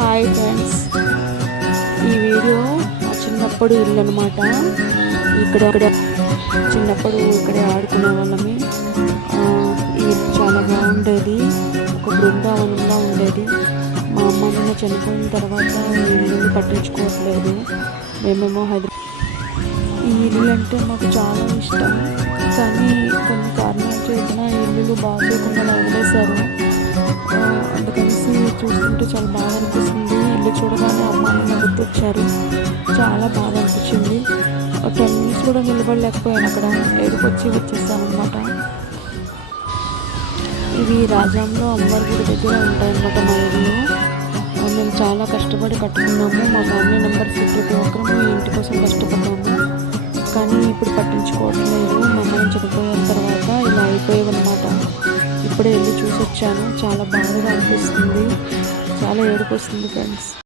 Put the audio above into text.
Hi friends, ఈ video మా చిన్నప్పుడు ఇల్లు అనమాట. ఇక్కడ చిన్నప్పుడు ఇక్కడే ఆడుకునే వాళ్ళమి. ఈ ఇల్లు చాలా బాగుండేది, ఒక బృందావనంలా ఉండేది. మా అమ్మ నాన్న చనిపోయిన తర్వాత ఈ ఇల్లుని పట్టించుకోవట్లేదు. మేమేమో ఈ ఇల్లు అంటే మాకు చాలా ఇష్టం, కానీ కొన్ని కారణాల చేతన ఈ ఇల్లులు బాగా చేయకుండా వదిలేశారు. అందుకనేసి చూస్తుంటే చాలా బాగా అనిపిస్తుంది. ఇల్లు చూడగానే అమ్మ నాన్న గుర్తొచ్చారు. చాలా బాగా అనిపించింది. 10 minutes కూడా నిలబడలేకపోయాను, అక్కడ ఏడుకొచ్చి వచ్చేసాను అనమాట. ఇవి రాజాంలో అమ్మవారి గుడి దగ్గర ఉంటాయన్నమాట మా ఇల్లు. మేము చాలా కష్టపడి కట్టుకున్నాము. మా ఫ్యామిలీ మెంబర్స్ ప్రతి ఒక్కరూ ఈ ఇంటి కోసం కష్టపడ్డాము, కానీ ఇప్పుడు పట్టించుకోవట్లేదు. మా అమ్మ చనిపోయిన తర్వాత ఇలా అయిపోయేవన్నమాట. ఇప్పుడే వెళ్ళి చూసి వచ్చాను. చాలా బాధగా అనిపిస్తుంది, చాలా ఏడుపు వస్తుంది ఫ్రెండ్స్.